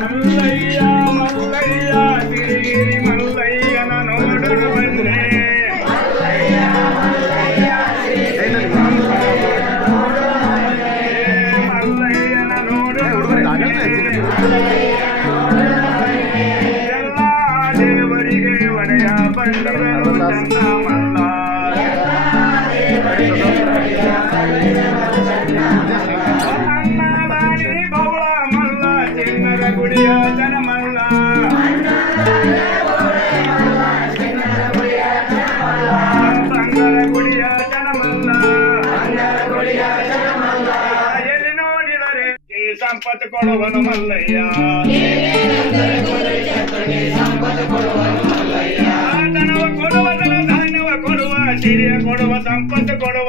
மல்லையா மல்லையா திருகிரி மல்லையா நான் ஓடோடு வந்தேன் Thank you. ಗುಡಿಯ ಜನಮಲ್ಲ ಸಂಗರ ಗುಡಿಯ ಜನಮಲ್ಲ ಎಲ್ಲಿ ನೋಡಿದರೆ ಈ ಸಂಪತ್ತು ಕೊಡುವನು ಮಲ್ಲಯ್ಯ ಧನವ ಕೊಡುವ ಧನ ಧಾನ್ಯವ ಕೊಡುವ ಸಿರಿಯ ಕೊಡುವ ಸಂಪತ್ತು ಕೊಡುವ